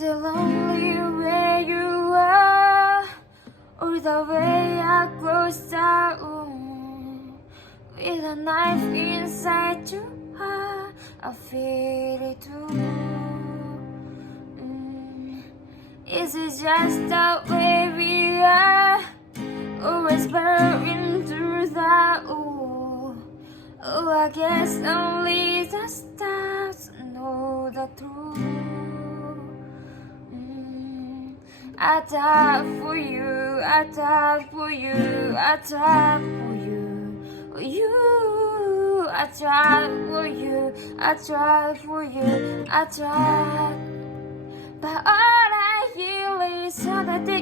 Is it lonely where you are, or the way I close down with a knife inside your heart? I feel it too. Is it just the way we are, always burning through the ooh? Oh, I guess only the stars know the truth. I died for you, I died for you, I died for you, you. I tried for you, I tried for you, I tried. But all I hear is all that they